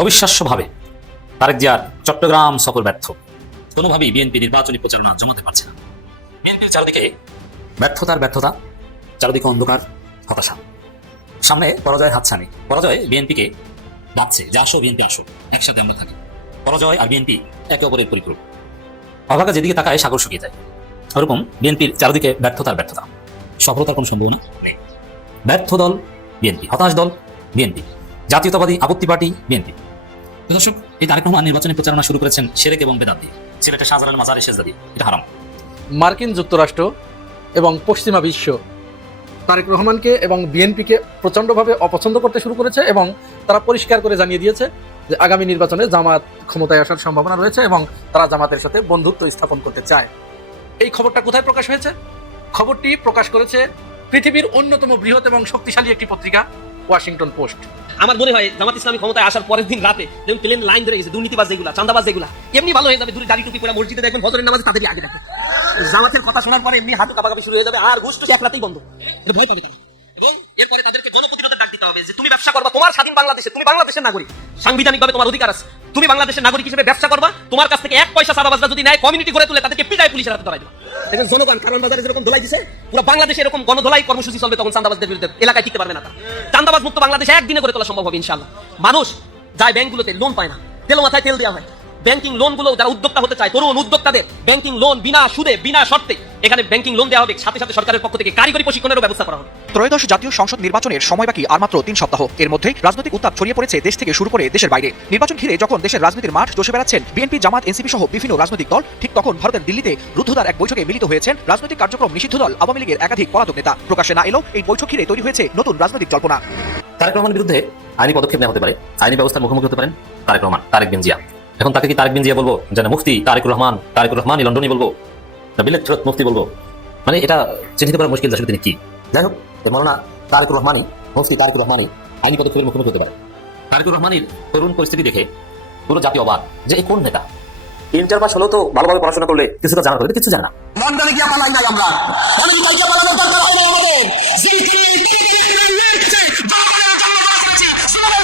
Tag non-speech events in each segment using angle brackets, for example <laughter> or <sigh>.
অবিশ্বাস্যভাবে তারেক জিয়ার চট্টগ্রাম সফর ব্যর্থ। কোনোভাবেই বিএনপি নির্বাচনী প্রচারণা জমাতে পারছে না। বিএনপির চারদিকে ব্যর্থতার ব্যর্থতা, চারদিকে অন্ধকার, হতাশা। সামনে পরাজয়ের হাতছানি। পরাজয় বিএনপিকে ডাকছে, যে আসো বিএনপি আসো একসাথে আমরা থাকি। পরাজয় আর বিএনপি একে অপরের পরিপূরক। অভাগা যেদিকে তাকায় সাগর শুকিয়ে যায়। ওরকম বিএনপির চারদিকে ব্যর্থতার ব্যর্থতা। সফলতার কোনো সম্ভাবনা নেই। ব্যর্থ দল বিএনপি, হতাশ দল বিএনপি। জাতীয়তাবাদী আপত্তি পার্টি, বিএনপি। দর্শক, এই তারেক রহমান নির্বাচনী প্রচারণা শুরু করেছেন সেরেক এবং বেদাত দিয়ে। সিলেটে শাহজালাল মাজার শেষদা দিয়ে। এটা হারাম। মার্কিন যুক্তরাষ্ট্র এবং পশ্চিমা বিশ্ব তারেক রহমানকে এবং বিএনপিকে প্রচণ্ডভাবে অপছন্দ করতে শুরু করেছে এবং তারা পরিষ্কার করে জানিয়ে দিয়েছে যে আগামী নির্বাচনে জামাত ক্ষমতায় আসার সম্ভাবনা রয়েছে এবং তারা জামাতের সাথে বন্ধুত্ব স্থাপন করতে চায়। এই খবরটা কোথায় প্রকাশ হয়েছে? খবরটি প্রকাশ করেছে পৃথিবীর অন্যতম বৃহৎ এবং শক্তিশালী একটি পত্রিকা, ওয়াশিংটন পোস্ট। আমার মনে হয় জামাত ইসলামী ক্ষমতায় আসার পরের দিন রাতে যেমন প্লেন লাইন ধরে গেছে, দুর্নীতিবাজ যেগুলো চান্দাবাজ যেগুলো, এমনি ভালো হয়ে যাবে। দূরে গাড়ি টুপি পরে মসজিদে দেখবেন হজরের নামাজে তাদেরই আগে দেখে জামাতের কথা শোনার পরে এমনি হাতু কাপাকাপি শুরু হয়ে যাবে, আর গোষ্ঠ এক রাতেই বন্ধ। এটা ভয় পাবে। এবং এরপরে তাদেরকে গণপ্রতিরোধের ডাক দিতে হবে যে, তুমি ব্যবসা করবা, তোমার স্বাধীন বাংলাদেশে, তুমি বাংলাদেশের নাগরিক। সাংবিধানিকভাবে তোমার অধিকার আছে। তুমি বাংলাদেশের নাগরিক হিসেবে ব্যবসা করবা, তোমার কাছ থেকে এক পয়সা সাদাবাজরা যদি নেয় কমিউনিটি করে তুলে তাদেরকে পিটায় পুলিশের হাতে ধরাই দেবা। দেখেন, জনগণ কারণ বাজারে যেরকম ধোলাই দিছে, পুরো বাংলাদেশে এরকম গণধোলাই কর্মসূচি চলবে তখন চান্দাবাজদের বিরুদ্ধে, এলাকায় টিকতে পারবে না তা চান্দাবাজ মুক্ত বাংলাদেশে একদিনে করে তোলা সম্ভব হবে ইনশাল্লাহ মানুষ যায় ব্যাংকগুলোতে লোন পায় না। তেল মাথায় তেল দেওয়া হয়। ব্যাংকিং লোনগুলো যারা উদ্যোক্তা হতে চায় তরুণ উদ্যোক্তাদের ব্যাংকিং লোন বিনা সুদে বিনা শর্তে এখানে ব্যাংকিং লোন দেওয়া হবে। সাথে সাথে সরকারের পক্ষ থেকে কারিগরি প্রশিক্ষণেরও ব্যবস্থা করা হবে। ত্রয়োদশ জাতীয় সংসদ নির্বাচনের সময় বাকি আর মাত্র তিন সপ্তাহ। এর মধ্যে রাজনৈতিক উত্তাপ ছড়িয়ে পড়েছে দেশ থেকে শুরু করে দেশের বাইরে। নির্বাচন ঘিরে যখন দেশের রাজনীতির মাঠ চষে বেড়াচ্ছেন বিএনপি জামাত এনসিপি সহ বিভিন্ন রাজনৈতিক দল ঠিক তখন ভারতের দিল্লিতে রুদ্ধদার এক বৈঠকে মিলিত হয়েছেন রাজনৈতিক কার্যক্রম নিষিদ্ধ দল আওয়ামী লীগের একাধিক পলাতক নেতা। প্রকাশে না এলো এই বৈঠক ঘিরে তৈরি হয়েছে নতুন রাজনৈতিক জল্পনা। তারেক রহমানের বিরুদ্ধে আইনি পদক্ষেপ নেওয়া হতে পারে। আইনি ব্যবস্থার মুখোমুখি হতে পারেন তারেক রহমান তারেক বিন জিয়া এখন তাকে কি তারেক বিন জিয়া বলব? যেন মুফতি তারেকুর রহমান তারেকুর রহমান লন্ডনই বলব। না বিলেট মুফতি বলব। মানে এটা চিহ্নিত করা মুশকিল আসলে তিনি কি? যাই হোক মৌলানা তারেকুর রহমানই মুফতি তারেকুর রহমানই আইনি পদক্ষেপের মুখোমুখি হতে পারে। তারেকুর রহমানের করুণ পরিস্থিতি দেখে পুরো জাতি অবাক যে এই কোন নেতা? তিন চার মাস হলেও তো ভালোভাবে পড়াশোনা করলে। কিছুটা জানা করবে কিছু জানা লন্ডনে গিয়ে পালাই নাই আমরা। আমেরিকায় পালানোর দরকার হয় না আমাদের।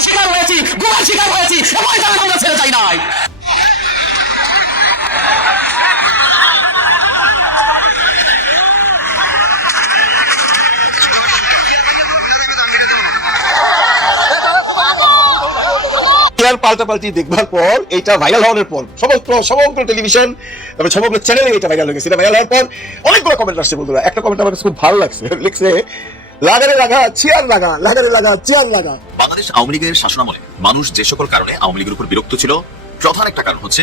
শিকার হয়েছি শিকার হয়েছি। ছেড়ে নাই। পাল্টাপাল্টি দেখবার পর এটা ভাইরাল হওয়ার পর, সমগ্র সমগ্র টেলিভিশন তারপরে সমগ্র চ্যানেলে এটা ভাইরাল হয়ে গেছে, এটা ভাইরাল হওয়ার পর অনেকগুলো কমেন্ট আসছে বন্ধুরা। একটা কমেন্ট আমার খুব ভালো লাগছে। <laughs> লিখছে লাগারে লাগা, চেয়ার লাগা, লাগারে লাগা, চেয়ার লাগা। বাংলাদেশ আওয়ামী লীগের শাসনামলে মানুষ যে সকল কারণে আওয়ামী লীগের উপর বিরক্ত ছিল, প্রধান একটা কারণ হচ্ছে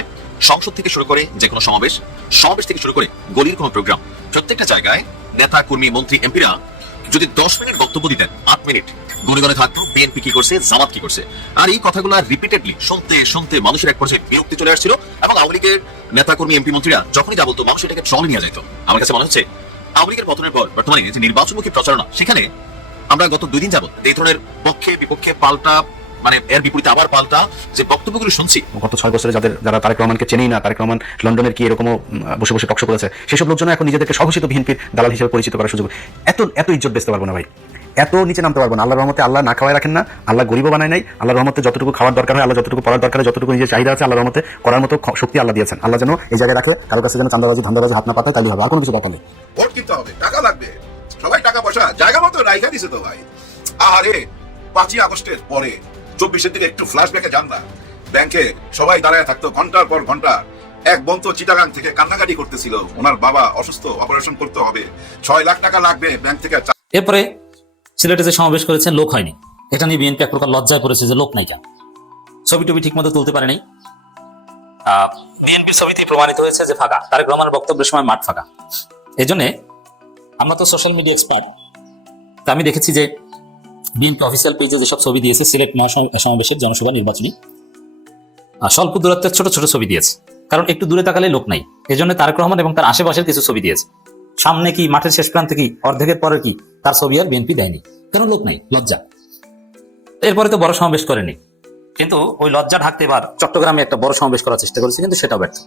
সংসদ থেকে শুরু করে যে কোনো সমাবেশ সমাবেশ থেকে শুরু করে গলির কোনো প্রোগ্রাম প্রত্যেকটা জায়গায় নেতা, কর্মী, মন্ত্রী, এমপিরা যদি দশ মিনিট বক্তব্য দিতেন, আট মিনিট গনে গনে থাকতো, বিএনপি কি করছে, জামাত কি করছে। আর এই কথাগুলো রিপিটেডলি শুনতে শুনতে মানুষের এক পর্যায়ে বিরক্তি চলে আসছিল এবং আওয়ামী লীগের নেতা, কর্মী, এমপি, মন্ত্রীরা যখনই যা বলতো, মানুষ এটাকে ট্রলে নিয়ে যেত আমার কাছে মনে হচ্ছে আওয়ামী লীগের পতনের পর বর্তমানে যে নির্বাচনমুখী প্রচারণা, সেখানে আমরা গত দুই দিন যাবত এই ধরনের পক্ষে, বিপক্ষে পাল্টা মানে এর বিপরীতে আবার পাল্টা যে বক্তব্যগুলো শুনছি গত ছয় বছরে যাদের, যারা তারেক রহমানকে চেনেই না, তারেক রহমান লন্ডনের কি এরকমও বসে বসে টকশো করেছে, সেসব লোকজন এখন নিজেদেরকে সহসিত বিএনপির দালাল হিসেবে পরিচিত করার সুযোগ। এত এত ইজ্জত বেচতে পারব না ভাই। এত নিচে নামতে পারব না। আল্লাহ রহমতে আল্লাহ না খাওয়াই রাখেন না। আল্লাহ গরিবও বানায় নাই। আল্লাহ রহমতে যতটুকু খাওয়ার দরকার হয় আল্লাহ যতটুকু পড়ার দরকার হয় যতটুকু নিজের চাহিদা আছে আল্লাহ রহমতে করার মতো শক্তি আল্লাহ দিয়েছেন। আল্লাহ যেন এই জায়গায় রাখে কারও কাছে যেন চান্দাবাজি ধান্দাবাজি হাত না পাতায় তাহলে হবে। আর কোনো কিছু দরকার নেই। ভোট কিনতে হবে টাকা লাগবে। সবাই টাকা পয়সা জায়গা মতো রাইখা দিছে তো ভাই। আরে পাঁচই আগস্টের পরে চব্বিশের দিকে একটু ফ্ল্যাশ ব্যাকে যান না। ব্যাংকে সবাই দাঁড়ায় থাকতো ঘণ্টার পর ঘণ্টা। এক বোন তো চিটাগাং থেকে কান্নাকাটি করতেছিল। ওনার বাবা অসুস্থ অপারেশন করতে হবে। ছয় লাখ টাকা লাগবে ব্যাংক থেকে এরপরে সিলেটে যে সমাবেশ করেছেন লোক হয়নি। এটা নিয়ে বিএনপি এক প্রকার লজ্জায় পড়েছে যে লোক নাই কেন? ছবি টবি ঠিক মতো তুলতে পারে নাই। বিএনপির ছবিতে প্রমাণিত হয়েছে যে ফাঁকা তারেক রহমানের বক্তব্যের সময় মাঠ ফাঁকা। এই জন্যে আমরা তো সোশ্যাল মিডিয়া এক্সপার্ট তা আমি দেখেছি যে বিএনপি অফিসিয়াল পেজে যেসব ছবি দিয়েছে সিলেট মহাসম- সমাবেশের জনসভা নির্বাচনী আহ, স্বল্প দূরত্বের ছোট ছোট ছবি দিয়েছে। কারণ একটু দূরে তাকালে লোক নাই। এই জন্য তারেক রহমান এবং তার আশেপাশের কিছু ছবি দিয়েছে। সামনে কি, মাঠের শেষ প্রান্তে কি, অর্ধেকের পরে কি? তার ছবি আর বিএনপি দেয়নি। কেন লোক নাই? লজ্জা। এরপরে তো বড় সমাবেশ করেনি। কিন্তু ওই লজ্জা ঢাকতে এবার চট্টগ্রামে একটা বড় সমাবেশ করার চেষ্টা করেছে, কিন্তু সেটা ব্যর্থ।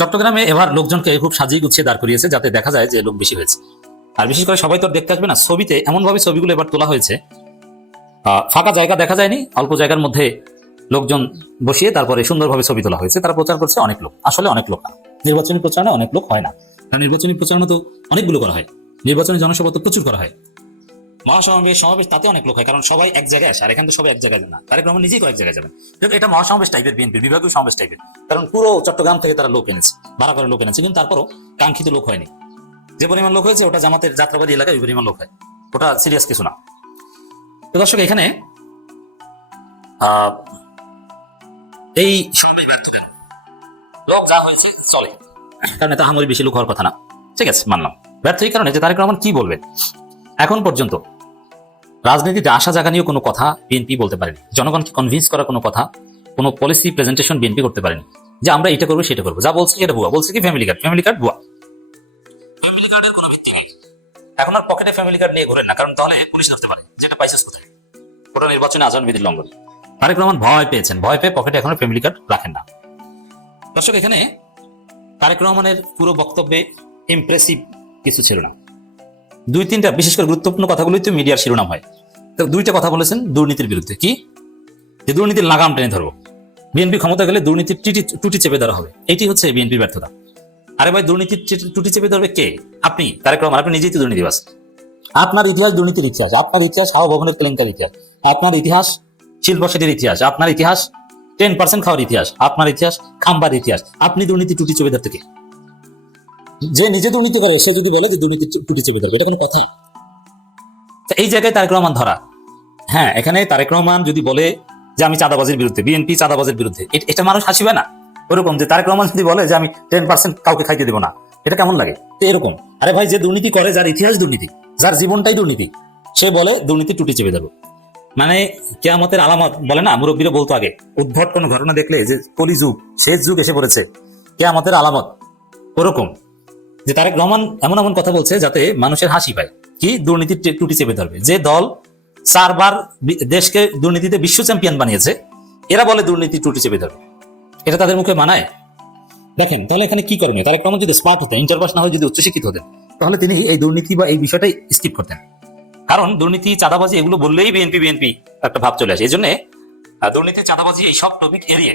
চট্টগ্রামে এবার লোকজনকে খুব সাজিয়ে গুছিয়ে দাঁড় করিয়েছে, যাতে দেখা যায় যে লোক বেশি হয়েছে। আর বিশেষ করে সবাই তো দেখতে আসবে না, ছবিতে এমন ভাবে ছবিগুলো এবার তোলা হয়েছে। ফাঁকা জায়গা দেখা যায়নি, অল্প জায়গার মধ্যে লোকজন বসিয়ে তারপরে সুন্দরভাবে ছবি তোলা হয়েছে। তারা প্রচার করছে অনেক লোক, আসলে অনেক লোক না। নির্বাচনী প্রচারণা অনেক লোক হয় না। কারণ নির্বাচনী প্রচারণা তো অনেকগুলো করা হয়। নির্বাচনী জনসভা তো প্রচুর করা হয়। মহাসমাবেশ, সমাবেশ তাতে অনেক লোক হয়, কারণ সবাই এক জায়গায় আসে, আর এখানে তো সবাই এক জায়গায় না। তারেক রহমান নিজেই কয়েক জায়গায় যাবেন। এটা মহাসমাবেশ টাইপের বিএনপির বিভাগীয় সমাবেশ টাইপের কারণ পুরো চট্টগ্রাম থেকে তারা লোক এনেছে ভাড়া করে লোক এনেছে, কিন্তু তারপরও কাঙ্ক্ষিত লোক হয়নি। যে পরিমাণ লোক হয়েছে, ওটা জামাতের যাত্রাবাদী এলাকায় ওই পরিমাণ লোক হয়। ওটা সিরিয়াস কিছু না। তো দর্শক, এখানে এই? লোক যা হয়েছে, চলে। কারণ এটা হাঙ্গরি বেশি লোক হওয়ার কথা না। ঠিক আছে মানলাম। ব্যর্থ এই কারণে যে তারেক রহমান কি বলবেন এখন পর্যন্ত রাজনীতিতে আসা জায়গা নিয়েও কোনো কথা বিএনপি বলতে পারেনি। জনগণকে কনভিন্স করা কোনো কথা কোনো পলিসি প্রেজেন্টেশন বিএনপি করতে পারেনি। যে আমরা এটা করব সেটা করব। যা বলছে এটা ভুয়া। বলছে কি ফ্যামিলি কার্ড ফ্যামিলি কার্ড ভুয়া। ফ্যামিলি কার্ডের কোনো ভিত্তি নেই। এখন আর পকেটে ফ্যামিলি কার্ড নিয়ে ঘুরেন না কারণ তাহলে পুলিশ ধরতে পারে যেটা পাইছিস কোথায়। ওটা নির্বাচনে আচরণ বিধির লঙ্ঘন। তারেক রহমান ভয় পেয়েছেন। ভয় পেয়ে পকেটে এখন ফ্যামিলি কার্ড রাখেন না। দর্শক এখানে তারেক রহমানের পুরো বক্তব্যে ইমপ্রেসিভ কিছু ছিল না। দুই তিনটা বিশেষ করে গুরুত্বপূর্ণ কথাগুলোই তো মিডিয়ার শিরোনাম হয়। তো দুইটা কথা বলেছেন দুর্নীতির বিরুদ্ধে। কি? যে দুর্নীতির লাগাম টেনে ধরবো। বিএনপি ক্ষমতা গেলে দুর্নীতির টিটি টুটি চেপে ধরা হবে। এটি হচ্ছে বিএনপির ব্যর্থতা। আরে ভাই, দুর্নীতির টুটি চেপে ধরবে কে? আপনি, তারেক রহমান, আপনি নিজেই তো দুর্নীতিবাস আপনার ইতিহাস দুর্নীতির ইতিহাস। আপনার ইতিহাস হাওয়া ভবনের কেলেঙ্কার ইতিহাস। আপনার ইতিহাস শিল্প সেটের ইতিহাস। আপনার ইতিহাস টেন পার্সেন্ট খাওয়ার ইতিহাস আপনার ইতিহাস খাম্বার ইতিহাস আপনি দুর্নীতি টুটি চেপে ধরতে কে? যে নিজে দুর্নীতি করে সে যদি বলে যে দুর্নীতি টুটি চেপে এটা কোনো কথা। তো এই জায়গায় তারেক রহমান ধরা। হ্যাঁ এখানে তারেক রহমান যদি বলে যে আমি চাঁদাবাজির বিরুদ্ধে বিএনপি চাঁদাবাজির বিরুদ্ধে এটা মানুষ হাসিবে না। ওরকম যে তারেক রহমান যদি বলে যে আমি টেন পার্সেন্ট কাউকে খাইতে দেবো না এটা কেমন লাগে? তো এরকম। আরে ভাই যে দুর্নীতি করে যার ইতিহাস দুর্নীতি যার জীবনটাই দুর্নীতি সে বলে দুর্নীতি টুটি চেপে দেবো মানে কেয়ামতের আলামত বলে না? মুরব্বীরা বলতো আগে। উদ্ভট কোনো ঘটনা দেখলে যে কলি যুগ, শেষ যুগ এসে পড়েছে। কেয়ামতের আলামত ওরকম। যে তারেক রহমান এমন এমন কথা বলছে যাতে মানুষের হাসি পায়। কি? দুর্নীতির টুটি চেপে ধরবে। যে দল চারবার দেশকে দুর্নীতিতে বিশ্ব চ্যাম্পিয়ন বানিয়েছে, এরা বলে দুর্নীতি টুটি চেপে ধরবে। এটা তাদের মুখে মানায়? দেখেন, তাহলে এখানে কি করণীয়? তারেক রহমান যদি স্মার্ট হতেন, ইন্টারপাস না হয়ে যদি উচ্চশিক্ষিত হতেন, তাহলে তিনি এই দুর্নীতি বা এই বিষয়টাই স্কিপ করতেন। কারণ দুর্নীতি, চাঁদাবাজি এগুলো বললেই বিএনপি বিএনপি একটা ভাব চলে আসে। এই জন্য দুর্নীতি, চাঁদাবাজি এই সব টপিক এড়িয়ে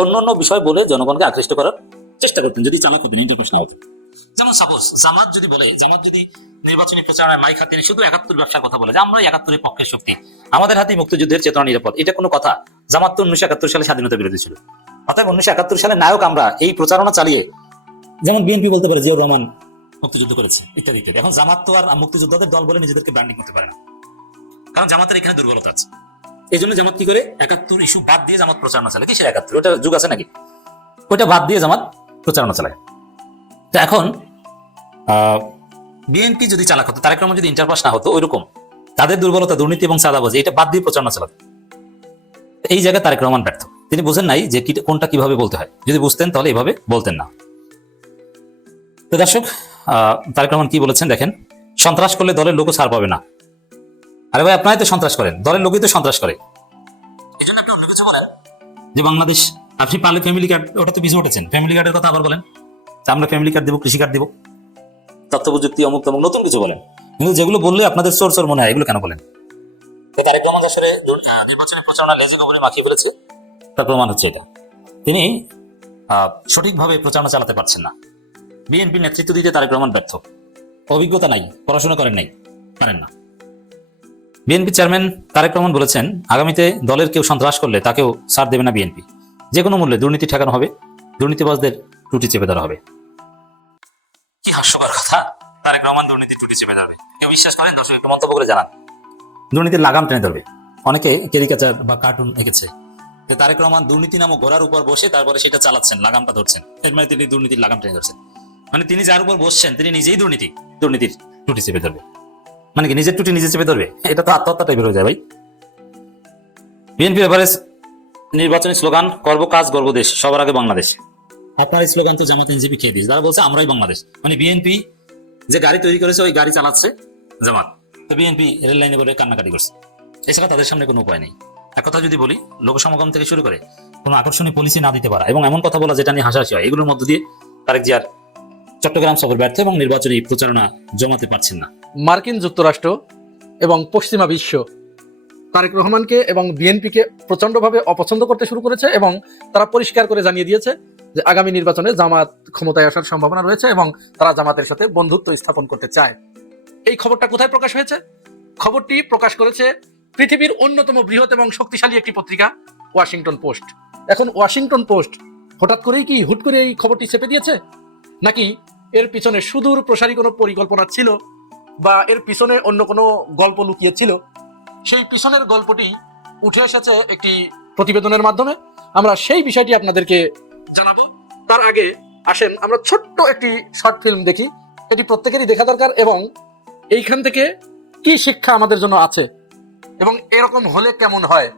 অন্য অন্য বিষয় বলে জনগণকে আকৃষ্ট করার চেষ্টা করতেন, যদি চালাক হতেন ইন্টারপাস না হতেন। যেমন সাপোজ জামাত যদি বলে, জামাত যদি নির্বাচনী প্রচারণায় মাইক হাতে শুধু একাত্তর ব্যবসার কথা বলে, যে আমরা একাত্তরের পক্ষের শক্তি, আমাদের হাতে মুক্তিযুদ্ধের চেতনা নিরাপদ। এটা কোনো কথা। জামাত তো উনিশশো একাত্তর সালে স্বাধীনতা বিরোধী ছিল। অর্থাৎ উনিশশো একাত্তর সালে নায়ক আমরা এই প্রচারণা চালিয়ে, যেমন বিএনপি বলতে পারে জিয়াউর রহমান মুক্তিযুদ্ধ করেছে, ইত্যাদি ইত্যাদি। এখন জামাত তো আর মুক্তিযোদ্ধাদের দল বলে নিজেদেরকে ব্র্যান্ডিং করতে পারে না। কারণ জামাতের এখানে দুর্বলতা আছে। এই জন্য জামাত কি করে? একাত্তর ইস্যু বাদ দিয়ে জামাত প্রচারণা চালায়। কিসের একাত্তর? ওটা যুগ আছে নাকি? ওইটা বাদ দিয়ে জামাত প্রচারণা চালায়। তো এখন বিএনপি যদি চালাক হতো, তারেক রহমান যদি ইন্টারপাস না হতো, ওইরকম। তাদের দুর্বলতা, দুর্নীতি এবং চাঁদাবাজি এটা বাদ দিয়ে প্রচারণা চালাতো। এই জায়গায় তারেক রহমান ব্যর্থ। তিনি বুঝেন নাই যে কোনটা কীভাবে বলতে হয়। যদি বুঝতেন, তাহলে এভাবে বলতেন না। তো দর্শক তারেক রহমান কি বলেছেন দেখেন? সন্ত্রাস করলে দলের লোকও ছাড় পাবে না। আরে ভাই আপনারাই তো সন্ত্রাস করেন। দলের লোকই তো সন্ত্রাস করে। যে বাংলাদেশ আপনি পারলে ফ্যামিলি কার্ড ওটা তো পিছু উঠেছেন ফ্যামিলি কার্ডের কথা আবার বলেন। আমরা ফ্যামিলি কার্ড দিব কৃষি কার্ড দিব। তথ্য প্রযুক্তি অমুক তমুক নতুন কিছু বলেন। কিন্তু যেগুলো বললে আপনাদের চোর চোর মনে হয় এগুলো কেন বলেন? তারেক রহমান আসলে নির্বাচনের প্রচারণা লেজে গোবরে মাখিয়ে ফেলেছে তার প্রমাণ হচ্ছে এটা। তিনি আহ, সঠিকভাবে প্রচারণা চালাতে পারছেন না। বিএনপি নেতৃত্ব দিতে তারেক রহমান ব্যর্থ। অভিজ্ঞতা নাই, পড়াশোনা করেন নাই, পারেন না। বিএনপি চেয়ারম্যান তারেক রহমান বলেছেন, আগামীতে দলের কেউ সন্ত্রাস করলে তাকেও ছাড় দেবে না বিএনপি। যে কোনো মূল্যে দুর্নীতি ঠেকানো হবে, দুর্নীতিবাজদের টুটি চেপে ধরা হবে। কি হাস্যকর কথা, তারেক রহমান দুর্নীতি টুটি চেপে ধরবে। কেউ বিশ্বাস করেন? দর্শক, একটু মন্তব্য করে জানান। দুর্নীতির লাগাম টেনে ধরবে। অনেকে ক্যারিকাচার বা কার্টুন এঁকেছে। যে তারেক রহমান দুর্নীতি নামক ঘোড়ার উপর বসে তারপরে সেটা চালাচ্ছেন, লাগামটা ধরছেন। মানে তিনি দুর্নীতির লাগাম টেনে ধরছেন। মানে তিনি যার উপর বসছেন, তিনি নিজেই দুর্নীতি। দুর্নীতির টুটি চেপে ধরবে। মানে কি, নিজের টুটি নিজে চেপে ধরবে? এটা তো আত্মহত্যা টাইপের হয়ে যায় ভাই। বিএনপি এভারেজ নির্বাচনী স্লোগান, করব কাজ, গর্ব দেশ, সবার আগে বাংলাদেশ। আপনার এই স্লোগান তো জামাত এনজিপি খেয়ে দিয়েছে। তারা বলছে, আমরাই বাংলাদেশ। মানে বিএনপি যে গাড়ি তৈরি করেছে, ওই গাড়ি চালাচ্ছে জামাত। তো বিএনপি রেল লাইনে বলে কান্নাকাটি করছে। এছাড়া তাদের সামনে কোনো উপায় নেই। এক কথা যদি বলি লোক সমাগম থেকে শুরু করে কোনো আকর্ষণীয় পলিসি না দিতে পারা এবং এমন কথা বলা যেটা নিয়ে হাসাহাসি হয়, এগুলোর মধ্য দিয়ে তারেক জিয়ার চট্টগ্রাম সফর ব্যর্থ এবং নির্বাচনী প্রচারণা জমাতে পারছেন না। মার্কিন যুক্তরাষ্ট্র এবং পশ্চিমা বিশ্ব, তারেক রহমানকে এবং বিএনপিকে প্রচন্ডভাবে অপছন্দ করতে শুরু করেছে এবং তারা পরিষ্কার করে জানিয়ে দিয়েছে যে আগামী নির্বাচনে জামাত ক্ষমতায় আসার সম্ভাবনা রয়েছে এবং তারা জামাতের সাথে বন্ধুত্ব স্থাপন করতে চায়। এই খবরটা কোথায় প্রকাশ হয়েছে? খবরটি প্রকাশ করেছে পৃথিবীর অন্যতম বৃহৎ এবং শক্তিশালী একটি পত্রিকা, ওয়াশিংটন পোস্ট। এখন ওয়াশিংটন পোস্ট হঠাৎ করেই কি হুট করে এই খবরটি চেপে দিয়েছে? নাকি এর পিছনে সুদূর প্রসারী কোনো পরিকল্পনা ছিল? বা এর পিছনে অন্য কোনো গল্প লুকিয়ে ছিল? সেই পিছনের গল্পটি উঠে এসেছে একটি প্রতিবেদনের মাধ্যমে। আমরা সেই বিষয়টি আপনাদেরকে জানাব। তার আগে আসেন, আমরা ছোট্ট একটি শর্ট ফিল্ম দেখি। এটি প্রত্যেকেরই দেখা দরকার এবং এইখান থেকে কি শিক্ষা আমাদের জন্য আছে এবং এরকম হলে কেমন হয়?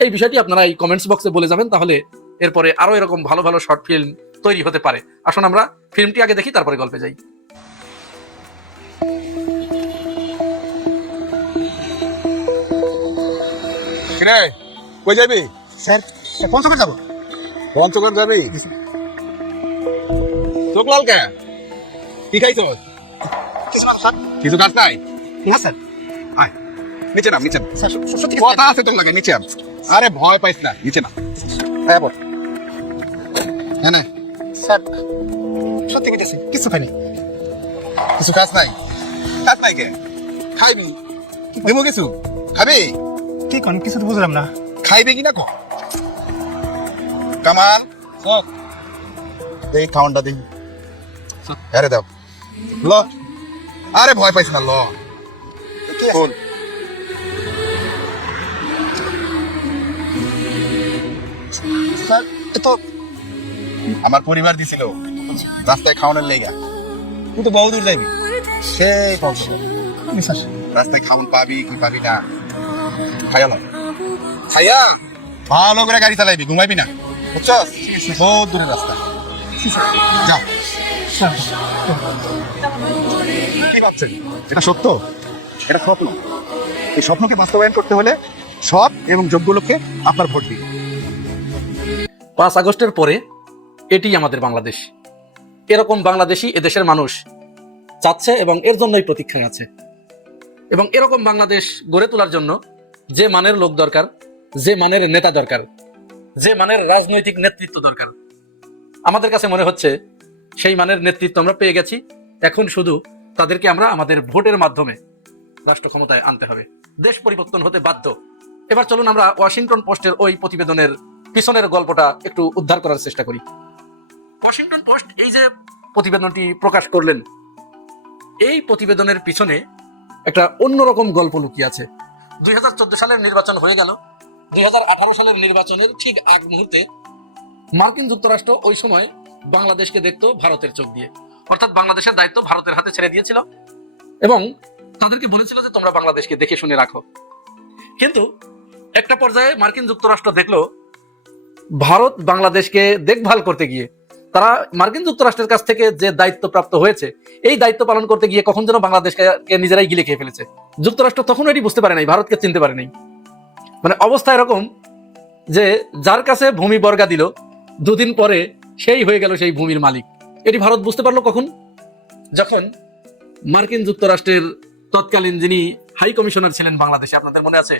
এই বিষয়টি আপনারা এই কমেন্টস বক্সে বলে যাবেন, তাহলে এরপরে আরও এরকম ভালো ভালো শর্ট ফিল্ম তৈরি হতে পারে। আসুন আমরা ফিল্মটি আগে দেখি তারপরে গল্পে যাই। কিরে কই যাবি? স্যার পঞ্চগড় যাব। পঞ্চগড় যাবি? চোখ লাল কে? কি খাইছ কিছু কাজ নাই? না স্যার। আয় নিচে নাম নিচে কথা আছে তোর লাগে নিচে আম। আরে ভয় পাইস না নিচে না হ্যাঁ বল হ্যাঁ না। স্যার সত্যি কইতেছি কিছু খাইনি। কিছু কাজ নাই। কাজ নাই কে? খাইবি। দেবো কিছু? খাবি? কি কোন কিছু তো বুঝলাম না। খাইবে কি না কো? কামাল দেই খাওয়ানটা দেই। আরে দাও। ল। আরে ভয় পাইস না ল। শোন স্যার তো আমার পরিবার দিছিল। রাস্তায় খাওয়ানোর লেগা। তুই তো বহু দূর যাইবি। সেই পঞ্চগড় রাস্তায় খাওয়ান পাবি কি পাবি না। খাইয়া ল খাইয়া ভালো করে গাড়ি চালাইবি ঘুমাইবি না। বুঝছস? বহুত দূরের রাস্তা। যা স্যার কি ভাবছেন? এটা সত্য? এটা স্বপ্ন। এই স্বপ্নকে বাস্তবায়ন করতে হলে সৎ এবং যোগ্য লোককে আপনার ভোট দিন। পাঁচ আগস্টের পরে এটি আমাদের বাংলাদেশ। এরকম বাংলাদেশই এদেশের মানুষ চাচ্ছে এবং এর জন্যই প্রতীক্ষায় আছে। এবং এরকম বাংলাদেশ গড়ে তোলার জন্য যে মানের লোক দরকার, যে মানের নেতা দরকার, যে মানের রাজনৈতিক নেতৃত্ব দরকার। আমাদের কাছে মনে হচ্ছে সেই মানের নেতৃত্ব আমরা পেয়ে গেছি। এখন শুধু তাদেরকে আমরা আমাদের ভোটের মাধ্যমে রাষ্ট্র ক্ষমতায় আনতে হবে। দেশ পরিবর্তন হতে বাধ্য। এবার চলুন আমরা ওয়াশিংটন পোস্টের ওই প্রতিবেদনের পিছনের গল্পটা একটু উদ্ধার করার চেষ্টা করি। ওয়াশিংটন পোস্ট এই যে প্রতিবেদনটি প্রকাশ করলেন, এই প্রতিবেদনের পিছনে একটা অন্যরকম গল্প লুকিয়ে আছে। দুই হাজার চোদ্দ সালের নির্বাচন হয়ে গেল। দুই হাজার আঠারো সালের নির্বাচনের ঠিক আগ মুহূর্তে মার্কিন যুক্তরাষ্ট্র ওই সময় বাংলাদেশকে দেখতো ভারতের চোখ দিয়ে। অর্থাৎ বাংলাদেশের দায়িত্ব ভারতের হাতে ছেড়ে দিয়েছিল এবং তাদেরকে বলেছিল যে তোমরা বাংলাদেশকে দেখে শুনে রাখো। কিন্তু একটা পর্যায়ে মার্কিন যুক্তরাষ্ট্র দেখল, ভারত বাংলাদেশকে দেখভাল করতে গিয়ে তারা মার্কিন যুক্তরাষ্ট্রের কাছ থেকে যে দায়িত্ব প্রাপ্ত হয়েছে, এই দায়িত্ব পালন করতে গিয়ে কখন যেন বাংলাদেশকে নিজেরাই গিলে খেয়ে ফেলেছে। যুক্তরাষ্ট্র তখন এটি বুঝতে পারে নাই ভারতকে চিনতে পারে নাই মানে অবস্থা এরকম যে যার কাছে ভূমি বর্গা দিল, দুদিন পরে সেই হয়ে গেল সেই ভূমির মালিক। এটি ভারত বুঝতে পারল কখন? যখন মার্কিন যুক্তরাষ্ট্রের তৎকালীন যিনি হাই কমিশনার ছিলেন বাংলাদেশে, আপনাদের মনে আছে?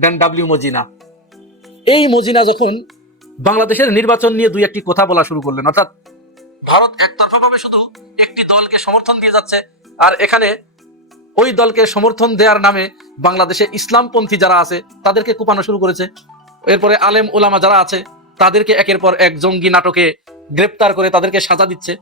Dan W Mozena. এই মজিনা যখন বাংলাদেশের নির্বাচন নিয়ে দুই একটি কথা বলা শুরু করলেন। অর্থাৎ ভারত একতরফাভাবে শুধু একটি দলকে সমর্থন দিয়ে যাচ্ছে, আর এখানে ওই দলকে সমর্থন দেওয়ার নামে বাংলাদেশে ইসলামপন্থী যারা আছে, তাদেরকে কুপানো শুরু করেছে। এরপরে আলেম ওলামা যারা আছে, তাদেরকে একের পর এক জঙ্গি নাটকে গ্রেপ্তার করে তাদেরকে সাজা দিচ্ছে,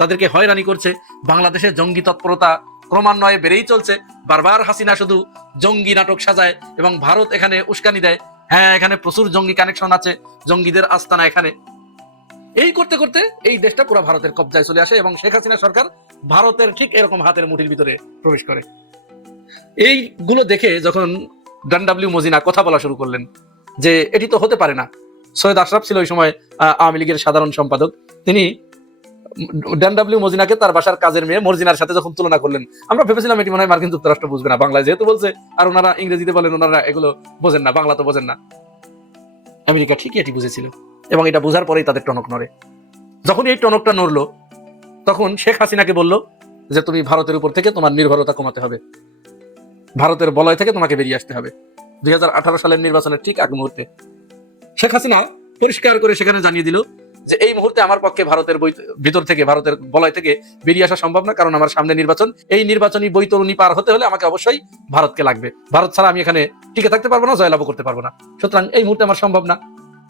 তাদেরকে হয়রানি করছে। বাংলাদেশের জঙ্গি তৎপরতা ক্রমান্বয়ে বেড়েই চলছে। বারবার হাসিনা শুধু জঙ্গি নাটক সাজায় এবং ভারত এখানে উস্কানি দেয়। হ্যাঁ এখানে প্রচুর জঙ্গি কানেকশন আছে, জঙ্গিদের আস্তানা এখানে। এই করতে করতে এই দেশটা পুরো ভারতের কবজায় চলে আসে এবং শেখ হাসিনা সরকার ভারতের ঠিক এরকম হাতের মুঠির ভিতরে প্রবেশ করে। এইগুলো দেখে যখন ডাব্লিউ মজিনা কথা বলা শুরু করলেন যে এটি তো হতে পারে না, সৈয়দ আশরাফ ছিল ওই সময় আওয়ামী লীগের সাধারণ সম্পাদক। তিনি ডান ডাব্লিউ মজিনাকে তার বাসার কাজের মেয়ে মর্জিনার সাথে যখন তুলনা করলেন, আমরা ভেবেছিলাম এটি মনে হয় মার্কিন যুক্তরাষ্ট্র বুঝবে না। বাংলায় যেহেতু বলছে, আর ওনারা ইংরেজিতে বলেন, ওনারা এগুলো বোঝেন না, বাংলা তো বোঝেন না। আমেরিকা ঠিকই এটি বুঝেছিল, এবং এটা বোঝার পরেই তাদের টনক নড়ে। যখন এই টনকটা নড়লো, তখন শেখ হাসিনাকে বলল যে, তুমি ভারতের উপর থেকে তোমার নির্ভরতা কমাতে হবে। ভারতের বলয় থেকে তোমাকে বেরিয়ে আসতে হবে। দুই হাজার আঠারো সালের নির্বাচনের ঠিক আগ মুহূর্তে শেখ হাসিনা পরিষ্কার করে সেখানে জানিয়ে দিল যে এই মুহূর্তে আমার পক্ষে ভারতের বই ভিতর থেকে, ভারতের বলয় থেকে বেরিয়ে আসা সম্ভব না, কারণ আমার সামনে নির্বাচন। এই নির্বাচনী বৈতরণী পার হতে হলে আমাকে অবশ্যই ভারতকে লাগবে। ভারত ছাড়া আমি এখানে টিকে থাকতে পারব না জয়লাভ করতে পারব না। সুতরাং এই মুহূর্তে আমার সম্ভব না।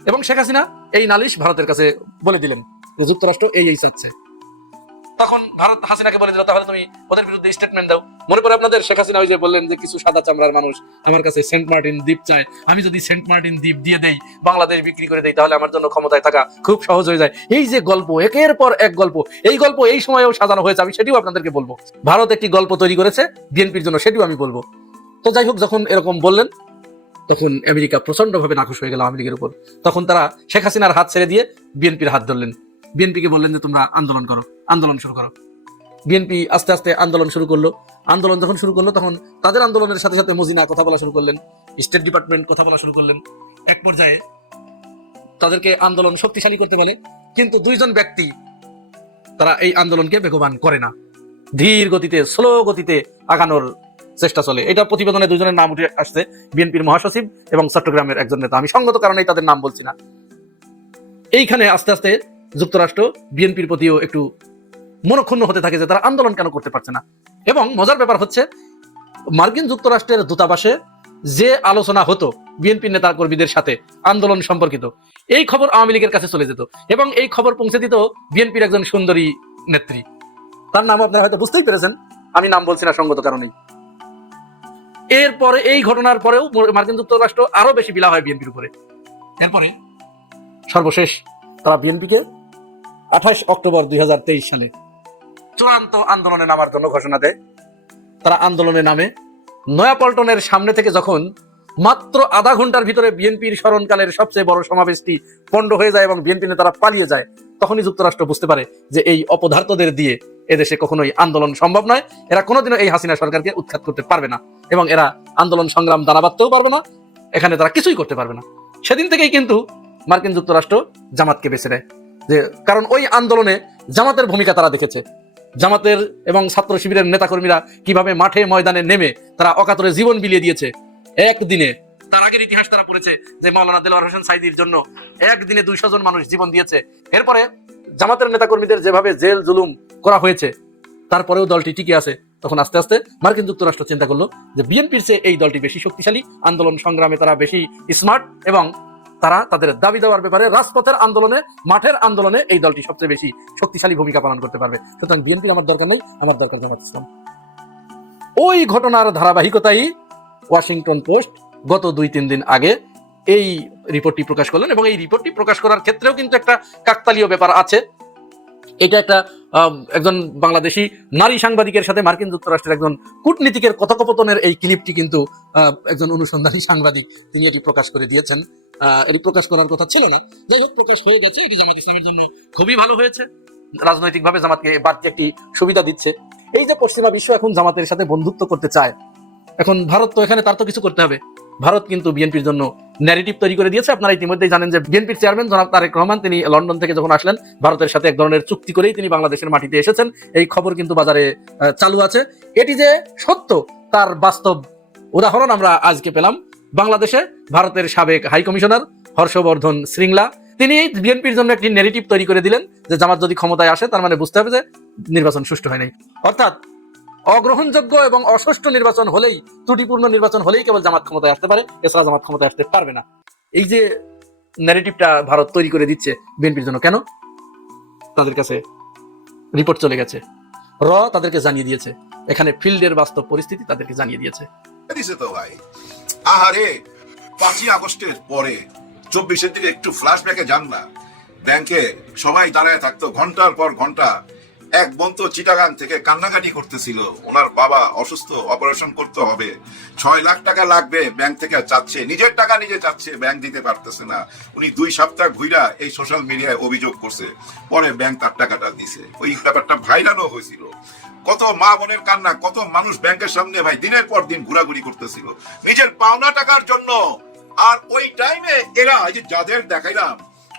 এবং শেখ হাসিনা এই নালিশ ভারতের কাছে বলে দিলেন যুক্তরাষ্ট্র এই এই চাচ্ছে। তখন ভারত হাসিনাকে বলে দিল, তাহলে তুমি ওদের বিরুদ্ধে স্টেটমেন্ট দাও। মনে পড়ে আপনাদের? শেখ হাসিনা ওই যে বললেন যে কিছু সাদা চামড়ার মানুষ আমার কাছে সেন্ট মার্টিন দ্বীপ চায়। আমি যদি সেন্ট মার্টিন দ্বীপ দিয়ে দেই, বাংলাদেশ বিক্রি করে দেই, তাহলে আমার জন্য ক্ষমতায় থাকা খুব সহজ হয়ে যায়। এই যে গল্প, একের পর এক গল্প, এই গল্প এই সময়েও সাজানো হয়েছে, আমি সেটিও আপনাদেরকে বলব। ভারত একটি গল্প তৈরি করেছে, বিএনপির জন্য সেটিও আমি বলব। তো যাই হোক, যখন এরকম বললেন, তখন আমেরিকা প্রচন্ডভাবে নাখুশ হয়ে গেল আওয়ামী লীগের উপর। তখন তারা শেখ হাসিনার হাত ছেড়ে দিয়ে বিএনপির হাত ধরলেন। বিএনপিকে বললেন যে তোমরা আন্দোলন করো, আন্দোলন শুরু করো। বিএনপি আস্তে আস্তে আন্দোলন শুরু করল। আন্দোলন যখন শুরু করল, তখন তাদের আন্দোলনের সাথে সাথে মজিনা কথা বলা শুরু করলেন, স্টেট ডিপার্টমেন্ট কথা বলা শুরু করলেন। এক পর্যায়ে তাদেরকে আন্দোলন শক্তিশালী করতে বলে, কিন্তু দুইজন ব্যক্তি তারা এই আন্দোলনকে বেগবান করে না। ধীর গতিতে স্লো গতিতে আগানোর চেষ্টা চলে। এটা প্রতিবেদনে দুজনের নাম উঠে আসছে, বিএনপির মহাসচিব এবং চট্টগ্রামের একজন নেতা। আমি সঙ্গত কারণেই তাদের নাম বলছি না। এইখানে আস্তে আস্তে যুক্তরাষ্ট্র, বিএনপির প্রতিও একটু মনক্ষুণ্ণ হতে থাকে যে তারা আন্দোলন কেন করতে পারছে না। এবং মজার ব্যাপার হচ্ছে, মার্কিন যুক্তরাষ্ট্রের দূতাবাসে যে আলোচনা হতো বিএনপি নেতা কর্মীদের সাথে আন্দোলন সম্পর্কিত, এই খবর আওয়ামী লীগের কাছে চলে যেত এবং এই খবর পৌঁছে দিত বিএনপির একজন সুন্দরী নেত্রী। তার নাম আপনারা হয়তো বুঝতেই পেরেছেন, আমি নাম বলছি না সঙ্গত কারণেই। এরপরে, এই ঘটনার পরেও মার্কিন যুক্তরাষ্ট্র আরও বেশি বিলা হয় বিএনপির উপরে। এরপরে সর্বশেষ তারা বিএনপিকে আঠাশ অক্টোবর দুই হাজার তেইশ সালে। চূড়ান্ত আন্দোলনে নামার জন্য ঘোষণা দেয়। তারা আন্দোলনে নামে। নয়াপল্টনের সামনে থেকে যখন মাত্র আধা ঘণ্টার ভিতরে বিএনপির স্মরণকালের সবচেয়ে বড় সমাবেশটি পণ্ড হয়ে যায় এবং বিএনপি নেতারা পালিয়ে যায় তখনই যুক্তরাষ্ট্র বুঝতে পারে যে এই অপদার্থদের দিয়ে এদেশে কখনোই আন্দোলন সম্ভব নয়। এরা কোনোদিনও এই হাসিনা সরকারকে উৎখাত করতে পারবে না এবং এরা আন্দোলন সংগ্রাম দাঁড়া বাঁধতেও পারবে না। এখানে তারা কিছুই করতে পারবে না। সেদিন থেকেই কিন্তু মার্কিন যুক্তরাষ্ট্র জামাতকে বেছে নেয়। যে, কারণ ওই আন্দোলনে জামাতের ভূমিকা তারা দেখেছে। জামাতের এবং ছাত্র শিবিরের নেতাকর্মীরা কীভাবে মাঠে ময়দানে নেমে তারা অকাতরে জীবন বিলিয়ে দিয়েছে। একদিনে, তার আগের ইতিহাস তারা পড়েছে যে মাওলানা দেলোয়ার হোসেন সাইদির জন্য একদিনে দুইশো জন মানুষ জীবন দিয়েছে। এরপরে জামাতের নেতাকর্মীদের যেভাবে জেল জুলুম করা হয়েছে, তারপরেও দলটি টিকে আছে। তখন আস্তে আস্তে মার্কিন যুক্তরাষ্ট্র চিন্তা করল যে, বিএনপির চেয়ে এই দলটি বেশি শক্তিশালী, আন্দোলন সংগ্রামে তারা বেশি স্মার্ট এবং তারা তাদের দাবি দেওয়ার ব্যাপারে রাজপথের আন্দোলনে, মাঠের আন্দোলনে এই দলটি সবচেয়ে বেশি শক্তিশালী ভূমিকা পালন করতে পারবে। সুতরাং বিএনপির আমার দরকার নেই, আমার দরকার জামাত ইসলাম। ওই ঘটনার ধারাবাহিকতাই ওয়াশিংটন পোস্ট গত দুই তিন দিন আগে এই রিপোর্টটি প্রকাশ করলেন এবং এই রিপোর্টটি প্রকাশ করার ক্ষেত্রেও কিন্তু একটা কাকতালীয় ব্যাপার আছে। এটা একটা একজন বাংলাদেশি নারী সাংবাদিকের সাথে মার্কিন যুক্তরাষ্ট্রের একজন কূটনীতিকের কথোপকথনের এই ক্লিপটি কিন্তু একজন অনুসন্ধানী সাংবাদিক, তিনি এটি প্রকাশ করে দিয়েছেন। এটি প্রকাশ করার কথা ছিল না। যাই হোক, প্রকাশ হয়ে গেছে, এটি জামাত ইসলামের জন্য খুবই ভালো হয়েছে। রাজনৈতিকভাবে জামাতকে বাড়তি একটি সুবিধা দিচ্ছে। এই যে পশ্চিমা বিশ্ব এখন জামাতের সাথে বন্ধুত্ব করতে চায়, এখন ভারত তো এখানে তার তো কিছু করতে হবে। ভারত কিন্তু বিএনপির জন্য ন্যারেটিভ তৈরি করে দিয়েছে। আপনারা ইতিমধ্যেই জানেন যে বিএনপির চেয়ারম্যান জনাব তারেক রহমান, তিনি লন্ডন থেকে যখন আসলেন, ভারতের সাথে এক ধরনের চুক্তি করেই তিনি বাংলাদেশের মাটিতে এসেছেন। এই খবর কিন্তু বাজারে চালু আছে। এটি যে সত্য, তার বাস্তব উদাহরণ আমরা আজকে পেলাম। বাংলাদেশে ভারতের সাবেক হাই কমিশনার হর্ষবর্ধন শ্রীংলা তিনি বিএনপির জন্য একটি নেগেটিভ তৈরি করে দিলেন যে জামাত যদি ক্ষমতায় আসে, তার মানে বুঝতে হবে যে নির্বাচন সুষ্ঠু হয় নাই। অর্থাৎ অগ্রহণযোগ্য এবং অসুষ্ঠু নির্বাচন হলেই, ত্রুটিপূর্ণ নির্বাচন হলেই কেবল জামাত ক্ষমতায় আসতে পারে, এছাড়া জামাত ক্ষমতায় আসতে পারবে না। এই যে ন্যারেটিভটা ভারত তৈরি করে দিচ্ছে বিএনপির জন্য কেন? তাদের কাছে রিপোর্ট চলে গেছে। র তাদেরকে জানিয়ে দিয়েছে। এখানে ফিল্ডের বাস্তব পরিস্থিতি তাদেরকে জানিয়ে দিয়েছে। আহারে, পাঁচই আগস্টের পরে, চব্বিশের দিকে একটু ফ্ল্যাশব্যাকে যান না। ব্যাংকে সবাই দাঁড়ায় থাকতো, ঘণ্টার পর ঘণ্টা এক বোন তো চিটাগাং থেকে কান্নাকাটি করতেছিল। ওনার বাবা অসুস্থ অপারেশন করতে হবে। ছয় লাখ টাকা লাগবে ব্যাংক থেকে চাচ্ছে। নিজের টাকা নিজে চাচ্ছে ব্যাংক দিতে পারতেছে না। উনি দুই সপ্তাহ ঘুইরা এই সোশ্যাল মিডিয়ায় অভিযোগ করছে। পরে ব্যাংক তার টাকাটা দিছে। ওই ব্যাপারটা ভাইরালও হয়েছিল। কত মা বোনের কান্না, কত মানুষ ব্যাংকের সামনে ভাই দিনের পর দিন ঘোরাঘুরি করতেছিল। নিজের পাওনা টাকার জন্য। আর ওই টাইমে এরা যে যাদের দেখাইলাম,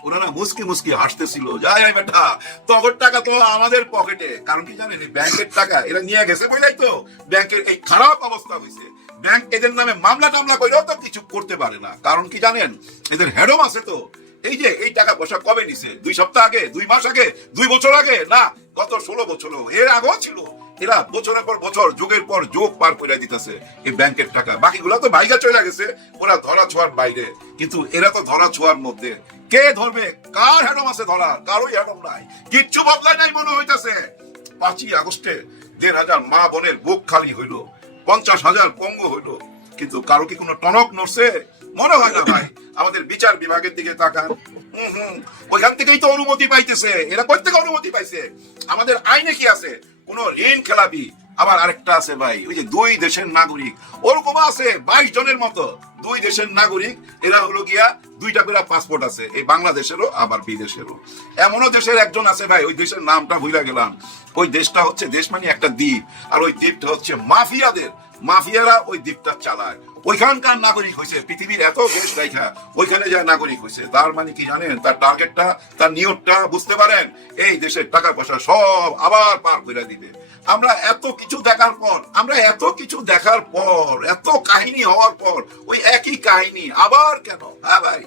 ওনারা মুসকি মুসকি হাসতেছিল, যাই যাই বেটা, তগর টাকা তো আমাদের পকেটে কারণ কি জানেন ব্যাংকের টাকা এরা নিয়ে গেছে বুঝলাই তো, ব্যাংকের এই খারাপ অবস্থা হয়েছে। ব্যাংক এদের নামে মামলা টামলা করেও তো কিছু করতে পারে না। কারণ কি জানেন, এদের হেডম আছে তো। এই যে, এই টাকা পয়সা কবে নিছে? দুই সপ্তাহ আগে, দুই মাস আগে, দুই বছর আগে? না, গত ষোলো বছর এর আগেও ছিল। এরা বছরের পর বছর, যুগের পর যোগ পার করে দিতেছে এই ব্যাংকের টাকা। বাকিগুলো তো বাইকা চলে গেছে, ওরা ধরা ছোঁয়ার বাইরে। কিন্তু এরা তো ধরা ছোঁয়ার মধ্যে। কে ধরবে? কার হ্যাডম আছে ধরা? কারোই হ্যাডম নাই। কিচ্ছু বদলায় নাই মনে হইতাছে। পাঁচই আগস্টে দেড় হাজার মা বোনের বুক খালি হইল। পঞ্চাশ হাজার পঙ্গু হইল। কিন্তু কারও কি কোনো টনক নড়ছে? মনে হয় না ভাই? আমাদের বিচার বিভাগের দিকে তাকান। হুম ওইখান থেকেই তো অনুমতি পাইতেছে। এরা কই থেকে অনুমতি পাইছে। আমাদের আইনে কি আছে? কোন ঋণ খেলাপি? আবার আরেকটা আছে ভাই, ওই যে দুই দেশের নাগরিক। ওরকম আছে বাইশ জনের মতো। দুই দেশের নাগরিক, এরা হলো গিয়া দুইটা করে পাসপোর্ট আছে। এই বাংলাদেশেরও, আবার বিদেশেরও। এমনও দেশের একজন আছে ভাই, ওই দেশের নামটা ভুলে গেলাম। ওই দেশটা হচ্ছে দেশ মানে একটা দ্বীপ। আর ওই দ্বীপটা হচ্ছে মাফিয়াদের। মাফিয়ারা ওই দ্বীপটা চালায়। ওইখানকার নাগরিক হয়েছে পৃথিবীর এত দেশ দেখা, ওইখানে যা নাগরিক হয়েছে তার মানে কি জানেন? তার টার্গেটটা তার নিয়তটা বুঝতে পারেন? এই দেশের টাকা পয়সা সব আবার পার করে দিবে। আমরা এত কিছু দেখার পর, আমরা এত কিছু দেখার পর, এত কাহিনী হওয়ার পর, ওই একই কাহিনী আবার কেন? হ্যাঁ ভাই।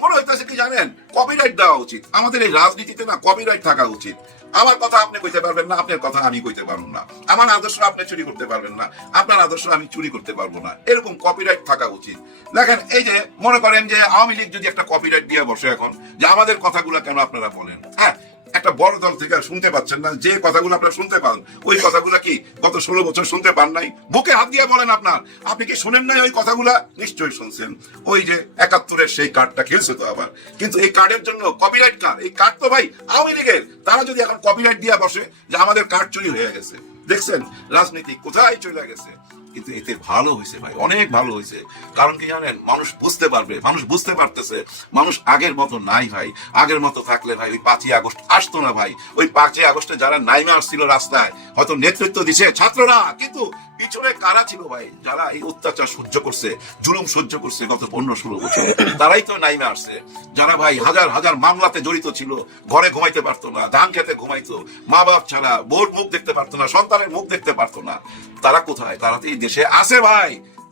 মনে হইতেছে কি জানেন? কপিরাইট দেওয়া উচিত। আমাদের এই রাজনীতিতে না কপিরাইট থাকা উচিত। আমার কথা আপনি কইতে পারবেন না, আপনার কথা আমি কইতে পারব না। আমার আদর্শ আপনি চুরি করতে পারবেন না, আপনার আদর্শ আমি চুরি করতে পারব না। এরকম কপিরাইট থাকা উচিত। দেখেন, এই যে মনে করেন যে আওয়ামী লীগ যদি একটা কপিরাইট দিয়ে বসে এখন, যে আমাদের কথাগুলো কেন আপনারা বলেন? হ্যাঁ একটা বড় দল থেকে শুনতে পাচ্ছেন না, যে কথাগুলো আপনারা শুনতে পান, ওই কথাগুলো কি গত ষোলো বছর শুনতে পান নাই? বুকে হাত দিয়ে বলেন আপনার, আপনি কি শুনেন নাই ওই কথাগুলা? নিশ্চয়ই শুনছেন। ওই যে একাত্তরের সেই কার্ডটা খেলছে তো আবার। কিন্তু এই কার্ডের জন্য কপিরাইট কার্ড এই কার্ড তো ভাই আওয়ামী লীগের। তারা যদি এখন কপিরাইট দিয়ে বসে, যে আমাদের কার্ড চুরি হয়ে গেছে। দেখছেন, রাজনীতি কোথায় চলে গেছে? কিন্তু এতে ভালো হয়েছে ভাই, অনেক ভালো হয়েছে। কারণ কি জানেন, মানুষ বুঝতে পারবে, মানুষ বুঝতে পারতেছে, মানুষ আগের মতো নাই ভাই। আগের মতো থাকলে ভাই ওই পাঁচই আগস্ট আসতো না ভাই। ওই পাঁচই আগস্টে যারা নাইমে আসছিল রাস্তায়, হয়তো নেতৃত্ব দিছে, ছাত্ররা, কিন্তু পিছনে কারা ছিল ভাই? যারা এই অত্যাচার সহ্য করছে, জুলুম সহ্য করছে গত পনেরো ষোলো বছর। তারাই তো নাইমে আসছে। যারা ভাই হাজার হাজার মামলাতে জড়িত ছিল, ঘরে ঘুমাইতে পারতো না, ধান খেতে ঘুমাইতো, মা বাপ ছাড়া বোর মুখ দেখতে পারতো না, সন্তানের মুখ দেখতে পারতো না। তারা কোথায়? তারা তো এই দেশে আছে ভাই।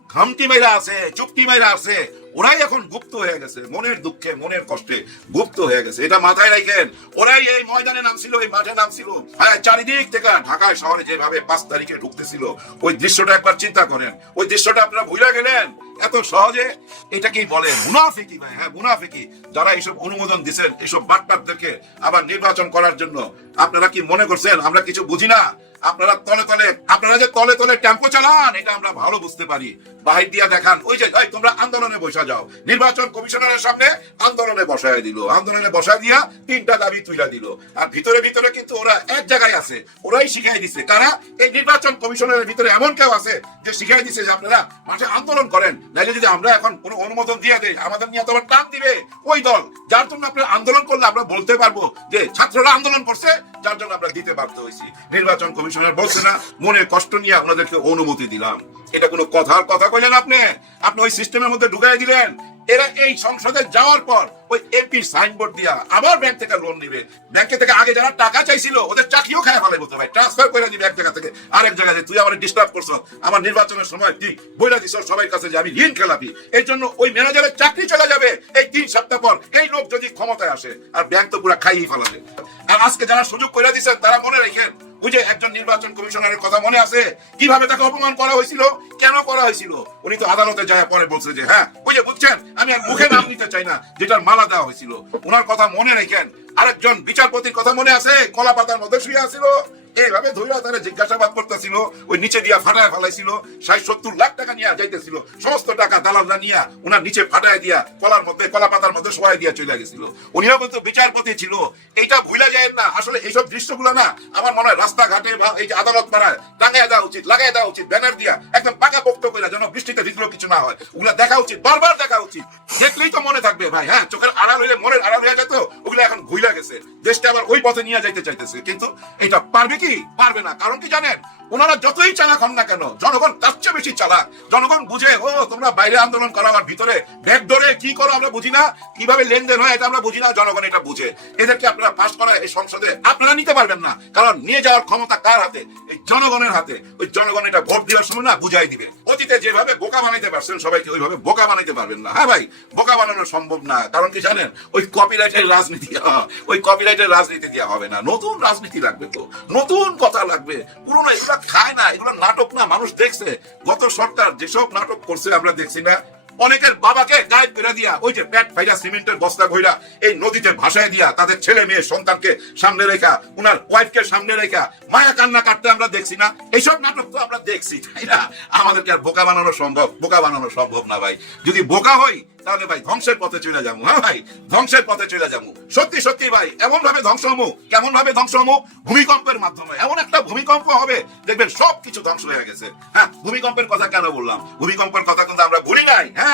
খামটি মাইরা আছে চুপটি মাইরা আছে। ওরাই এখন গুপ্ত হয়ে গেছে। মনের দুঃখে, মনের কষ্টে গুপ্ত হয়ে গেছে। এটা মাথায় রাখেন, ওরাই এই ময়দানে নামছিল, এই মাঠে নামছিল। হ্যাঁ চারিদিক থেকে ঢাকায় শহরে যেভাবে পাঁচ তারিখে ঢুকতেছিল, ওই দৃশ্যটা একবার চিন্তা করেন। ওই দৃশ্যটা আপনারা ভুলে গেলেন? এত সহজে? এটাকেই বলে মুনাফিকি ভাই? হ্যাঁ মুনাফিকি। যারা এইসব অনুমোদন দিচ্ছেন, এইসব বাটপাটদেরকে আবার নির্বাচন করার জন্য, আপনারা কি মনে করছেন? আমরা কিছু বুঝি না? আপনারা তলে তলে, আপনারা যে তলে তলে টেম্পো চালান, এটা আমরা ভালো বুঝতে পারি। বাহির দিয়া দেখান। ওই যে তোমরা আন্দোলনে বসা যাও। নির্বাচন কমিশনারের সামনে আন্দোলনে বসায় দিল। আন্দোলনে বসায় দিয়া তিনটা দাবি দিল। আর ভিতরে ভিতরে কিন্তু ওরা এক জায়গায় আছে। ওরাই শিখাই দিছে। কারা? এই নির্বাচন কমিশনারের ভিতরে এমন কেউ আছে যে শিখাই দিছে যে আপনারা মাঠে আন্দোলন করেন। যদি আমরা এখন কোনো অনুমোদন দিয়ে দেই, আমাদের নিয়ে তো আবার টান দিবে। ওই দল, যার জন্য আপনারা আন্দোলন করলে আমরা বলতে পারব যে ছাত্ররা আন্দোলন করছে, যার জন্য আমরা দিতে বাধ্য হয়েছি। নির্বাচন কমিশনার বলছে না, মনে কষ্ট নিয়ে আপনাদেরকে অনুমতি দিলাম। এটা কোনো কথার কথা কইলেন আপনি? আপনি ওই সিস্টেমের মধ্যে ঢুকাই দিলেন। এরা এই সংসদে যাওয়ার পর ওই এমপি সাইনবোর্ড দিয়া আবার ব্যাংক থেকে লোন নিবে। ব্যাংকে থেকে আগে যারা টাকা চাইছিল, ওদের চাকরিও খায় ফেলে বলতে ভাই ট্রান্সফার করে দিবে এক জায়গা থেকে আরেক জায়গায় তুই আমার ডিস্টার্ব করছ। আমার নির্বাচনের সময় তুই বইলা দিছ সবাই কাছে যে আমি ঋণ খেলাপি। এই জন্য ওই ম্যানেজারের চাকরি চলে যাবে এই তিন সপ্তাহ পর। এই লোক যদি ক্ষমতায় আসে, আর ব্যাংক তো পুরো খাইয়ে ফেলাবে। আর আজকে যারা সুযোগ করে দিচ্ছেন তারা মনে রাখেন যে একজন নির্বাচন কমিশনারের কথা মনে আছে? কীভাবে তাকে অপমান করা হয়েছিল? কেন করা হয়েছিল? উনি তো আদালতে যায়, পরে বলছে যে হ্যাঁ বুঝে বুঝছেন, আমি আর মুখে নাম নিতে চাই না, যেটার মালা দেওয়া হয়েছিল। ওনার কথা মনে রেখেন আরেকজন বিচারপতির কথা মনে আছে? কলা পাতার মধ্যে শুয়ে আছিল। এইভাবে ধৈরা তারা জিজ্ঞাসাবাদ করতেছিল। ওই নিচে দিয়া ফাটায় ফেলাইছিল। ষাট সত্তর লাখ টাকা নিয়ে যাইতেছিল। সমস্ত টাকা দালালরা নিয়া ওনার নিচে ফাটায় দিয়া কলার মধ্যে, কলা পাতার মধ্যে সবাই দিয়া চলে গেছিল। উনিও কিন্তু বিচারপতি ছিল। এইটা ভুলে যায় না। আসলে এইসব দৃশ্যগুলো না আমার মনে হয় রাস্তাঘাটে বা এই যে আদালত পাড়ায় টাঙায় দেওয়া উচিত লাগাই দেওয়া উচিত, ব্যানার দিয়া একদম পাকা পোক্ত করে যেন বৃষ্টিতে ভিতরেও কিছু না হয়। ওগুলা দেখা উচিত, বারবার দেখা উচিত। দেখলেই তো মনে থাকবে ভাই হ্যাঁ? চোখের আড়াল হইলে মনের আড়াল হয়ে যেত, ওগুলো এখন ভুলে গেছে। দেশটা আবার ওই পথে নিয়ে যাইতে চাইতেছে। কিন্তু এটা পারবে কি? পারবে না। কারণ কি জানেন? ওনারা যতই চালাক হন না কেন, জনগণ তার চেয়ে বেশি চালাক। জনগণ বুঝে, ও, তোমরা বাইরে আন্দোলন করো আমার ভিতরে। ব্যাগ ধরে কি করো আমরা বুঝি না। কীভাবে লেনদেন হয় এটা আমরা বুঝি না। জনগণ এটা বুঝে। এদেরকে আপনারা পাস করা এই সংসদে আপনারা নিতে পারবেন না। কারণ নিয়ে যাওয়ার ক্ষমতা কার হাতে? এই জনগণের হাতে। ওই জনগণ এটা ভোট দেওয়ার সময় না বুঝাই দিবে। অতীতে যেভাবে বোকা বানাইতে পারছেন, সবাইকে ওইভাবে বোকা বানাইতে পারবেন না। হ্যাঁ ভাই, বোকা বানানো সম্ভব না। কারণ কি জানেন? ওই কপিরাইটের রাজনীতি। <laughs> ওই কপিরাইটের রাজনীতি দেওয়া হবে না। নতুন রাজনীতি লাগবে তো। নতুন কথা লাগবে। পুরোনো এগুলো খায় না, এগুলো নাটক না, মানুষ দেখছে। গত সরকার যেসব নাটক করছে, আমরা দেখছি না। অনেকের বাবাকে গায়ে পেরে দিয়া ওই যে প্যাট ফাইরা সিমেন্টের বস্তা ভইরা এই নদীতে ভাসায় দিয়া তাদের ছেলে মেয়ে সন্তানকে সামনে রেখা, উনার ওয়াইফকে সামনে রেখা, মায়া কান্না কাটতে আমরা দেখছি না। এইসব নাটক তো আমরা দেখছি, তাই না? আমাদেরকে আর বোকা বানানো সম্ভব, বোকা বানানো সম্ভব না ভাই। যদি বোকা হই, তাহলে ভাই ধ্বংসের পথে চলে যাব হ্যাঁ ভাই? ধ্বংসের পথে চলে যাব। সত্যি সত্যি ভাই এমন ভাবে ধ্বংস হমু কেমন ভাবে ধ্বংস হমু? ভূমিকম্পের মাধ্যমে। এমন একটা ভূমিকম্প হবে, দেখবেন সব কিছু ধ্বংস হয়ে গেছে। হ্যাঁ ভূমিকম্পের কথা কেন বললাম? ভূমিকম্পের কথা কিন্তু আমরা ভুলি নাই হ্যাঁ?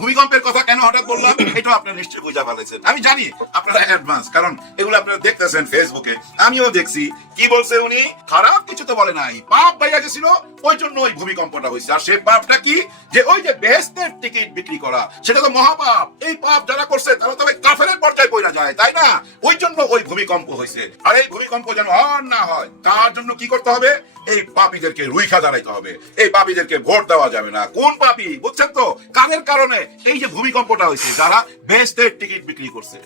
ভূমিকম্পের কথা কেন হঠাৎ বললাম? এটা আপনারা নিশ্চয়ই বুঝা ফেলেছেন। আমি জানি আপনারা অ্যাডভান্স কারণ এগুলো আপনারা দেখতেছেন ফেসবুকে আমিও দেখছি। কি বলছে উনি? খারাপ কিছু তো বলে নাই। পাপ বাইয়া গেছিল ওই জন্য ওই ভূমিকম্পটা হয়েছে। আর সেই পাপটা কি? যে ওই যে বেহেস্তের টিকিট বিক্রি করা, সেটা তো মহাপাপ। এই পাপ যারা করছে, তারা তবে কাফেরের পর্যায়ে পড়া যায়, তাই না? ওই জন্য ওই ভূমিকম্প হয়েছে। আর এই ভূমিকম্প যেন আর না হয়, তার জন্য কি করতে হবে? এই পাপীদেরকে রুইখা দাঁড়াইতে হবে। এই পাপীদেরকে ভোট দেওয়া যাবে না। কোন পাপি? বুঝছেন তো? কাদের কারণে এই যে ভূমিকম্পটা হয়েছে যারা বেস্টের টিকিট বিক্রি করছে।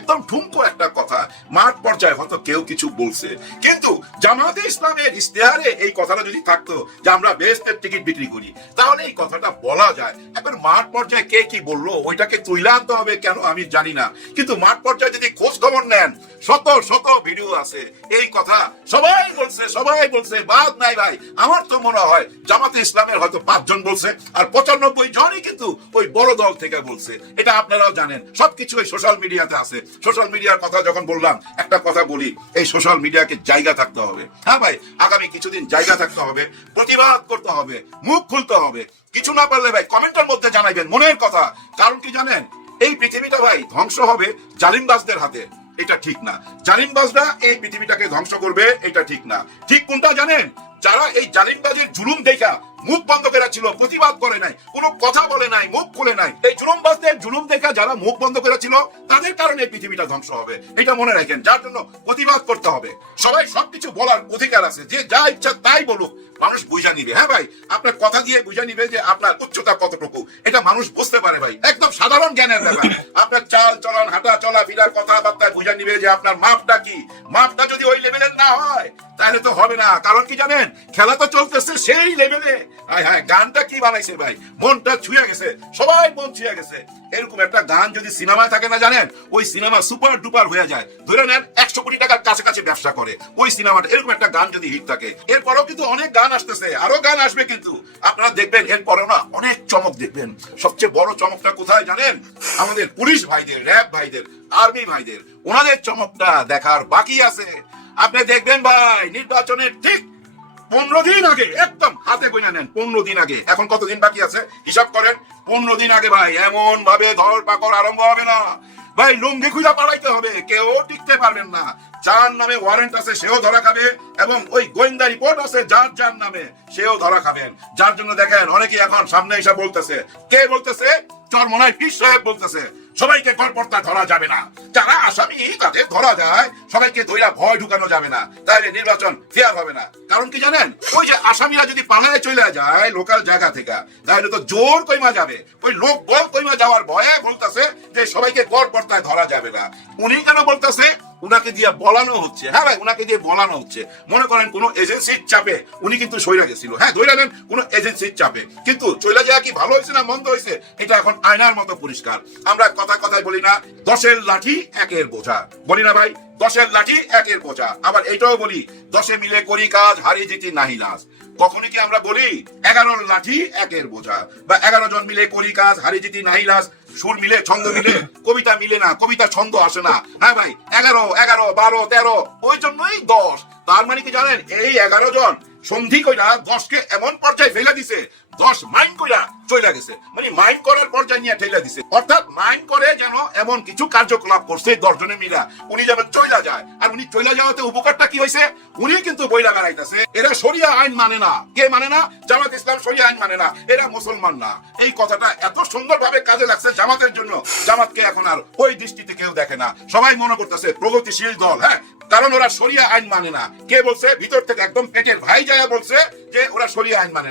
একদম ঠুমকো একটা কথা। মাঠ পর্যায়ে হয়তো কেউ কিছু বলছে। কিন্তু জামাতে ইসলামের ইশতেহারে এই কথাটা যদি থাকতো যে আমরা বেস্টের টিকিট বিক্রি করি, তাহলে এই কথাটা বলা যায়। এখন মাঠ পর্যায়ে কে কি বলল, ওইটাকে তুইলে আনতে হবে কেন আমি জানি না। কিন্তু মাঠ পর্যায়ে যদি খোঁজ খবর নেন, শত শত ভিডিও আছে। এই কথা সবাই বলছে সবাই বলছে, বাদ নাই ভাই। আমার তো মনে হয় জামাতে ইসলামের হয়তো পাঁচজন বলছে, আর পঁচানব্বই জনই কিন্তু ওই বড় দল থেকে বলছে। এটা আপনারাও জানেন। সবকিছু ওই সোশ্যাল মিডিয়াতে আছে। সোশ্যাল মিডিয়ার কথা যখন বললাম, একটা কথা বলি, এই সোশ্যাল মিডিয়াকে জায়গা থাকতে হবে। হ্যাঁ ভাই, আগামী কিছুদিন জায়গা থাকতে হবে, প্রতিবাদ করতে হবে, মুখ খুলতে হবে। কিছু না পারলে ভাই, কমেন্টের মধ্যে জানাইবেন, মনের কথা। কারণ কি জানেন, এই পৃথিবীটা ভাই ধ্বংস হবে জালিমবাজদের হাতে। এটা ঠিক না। জালিমবাজরা এই পৃথিবীটাকে ধ্বংস করবে, এটা ঠিক না। ঠিক কোনটা জানেন? যারা এই জালিমবাজের জুলুম দেখা মুখ বন্ধ করা ছিল, প্রতিবাদ করে নাই, কোন কথা বলে নাই, মুখ খুলে নাই। এই জুলুম জুলুমবাজদের জুলুম দেখা যারা মুখ বন্ধ করা ছিল, তাদের কারণে পৃথিবীটা ধ্বংস হবে। এটা মনে রাখেন, যার জন্য প্রতিবাদ করতে হবে। সবাই সবকিছু বলার অধিকার আছে, যে যা ইচ্ছা তাই বলুক। মানুষ বুঝা নিবে। হ্যাঁ ভাই, আপনার কথা দিয়ে বুঝা নিবে যে আপনার উচ্চতা কতটুকু। এটা মানুষ বুঝতে পারে ভাই। একদম সাধারণ জ্ঞানের ব্যাপার। আপনার চাল চলন, হাঁটা চলা ফিরার কথাবার্তা বুঝা নিবে যে আপনার মাপটা কি। মাপটা যদি ওই লেভেলের না হয়, তাহলে তো হবে না। কারণ কি জানেন? খেলা তো চলতেছে সেই লেভেলে হায় হায়, গানটা কি বানাইছে ভাই? মনটা ছুঁয়ে গেছে। সবাই মন ছুঁয়ে গেছে। এরকম একটা গান যদি সিনেমায় থাকে না জানেন, ওই সিনেমা সুপার ডুপার হয়ে যায়। ধরে নেন, একশো কোটি টাকার কাছাকাছি ব্যবসা করে। ওই সিনেমাটা এরকম একটা গান যদি হিট থাকে। এরপরেও কিন্তু অনেক গান আসতেছে, আরও গান আসবে কিন্তু। আপনারা দেখবেন এরপরেও না, অনেক চমক দেখবেন। সবচেয়ে বড় চমকটা কোথায় জানেন? আমাদের পুলিশ ভাইদের, র্যাব ভাইদের, আর্মি ভাইদের। ওনাদের চমকটা দেখার বাকি আছে। আপনি দেখবেন ভাই, নির্বাচনের ঠিক পনেরো দিন আগে, একদম হাতে গোনা নেন, পনেরো দিন আগে। এখন কতদিন বাকি আছে? হিসাব করেন, পনেরো দিন আগে ভাই এমন ভাবে ধর পাকড় আরম্ভ হবে না। ভাই, লুঙ্গি খুঁজা পালাইতে হবে, কেউ টিকতে পারবেন না। যার নামে ওয়ারেন্ট আছে, সেও ধরা খাবে, এবং ওই গোয়েন্দা রিপোর্ট আছে, যার যার নামে, সেও ধরা খাবেন। যার জন্য দেখেন অনেকে এখন সামনে এসে বলতেছে। কে বলতেছে? চরমনায় পীর সাহেব বলতেছে। সবাইকে কলপর্তা ধরা যাবে না। যারা আসামি, তাদের ধরা যায়। সবাইকে ধৈরা ভয় ঢুকানো যাবে না। তাহলে নির্বাচন ফেয়ার হবে না। কারণ কি জানেন? ওই যে আসামিরা যদি পাহাড়ে চলে যায় লোকাল জায়গা থেকে, তাহলে তো জোর কইমা যাবে। ওই লোক বল কইমা যাওয়ার ভয়ে বলতেছে যে সবাইকে কলপর্তায় ধরা যাবে না। উনি কেন বলতেছে? উনাকে দিয়ে বলানো হচ্ছে। হ্যাঁ ভাই, উনাকে দিয়ে বলানো হচ্ছে। মনে করেন কোন এজেন্সির চাপে উনি কিন্তু সইরা গেছিল। হ্যাঁ ধরে নেন, কোন এজেন্সির চাপে। কিন্তু চলে যাওয়া কি ভালো হয়েছে না মন্দ হয়েছে? এটা এখন আয়নার মতো পরিষ্কার। আমরা কথা কথায় বলি না, দশের লাঠি একের বোঝা। বলি না ভাই, দশের লাঠি একের বোঝা। আবার এটাও বলি, দশে মিলে করি কাজ হারিয়ে যেতে নাহি লাজ। কখনই কি আমরা বলি এগারো লাঠি একের বোঝা? বা এগারো জন মিলে করি কাজ হারিয়ে যেতে নাহি লাজ? সুর মিলে, ছন্দ মিলে, কবিতা মিলে না, কবিতা ছন্দ আসে না। হ্যাঁ ভাই, এগারো এগারো, বারো, তেরো, ওই জন্যই দশ। তার মানে কি জানেন, এই এগারো জন সন্ধি কইরা দশকে এমন পর্যায়ে ফেলে দিছে, দশ মাইন্ড কইরা চইলা গেছে। মানে মাইন্ড করার পর্যায়ে নিয়ে ঠেলা দিছে। অর্থাৎ মাইন্ড করে যেন এমন কিছু কার্যকলাপ করছে দশজনে মিলা। উনি যেন চইলা যায়, আর উনি চইলা যাওয়াতে উপকারটা কি হয়েছে উনি কিন্তু বইলা বেড়াইতেছে এরা শরিয়া আইন মানে না। কে মানে না? জামাত ইসলাম শরিয়া আইন মানে না। এরা মুসলমান না। এই কথাটা এত সুন্দরভাবে কাজে লাগছে জামাতের জন্য। জামাতকে এখন আর ওই দৃষ্টিতে কেউ দেখে না। সবাই মনে করতেছে, প্রগতিশীল দল হ্যাঁ? কারণ ওরা শরিয়া আইন মানে না। কে বলছে? ভিতর থেকে একদম পেটের ভাই যায় বলছে যে ওরা শরিয়া আইন মানে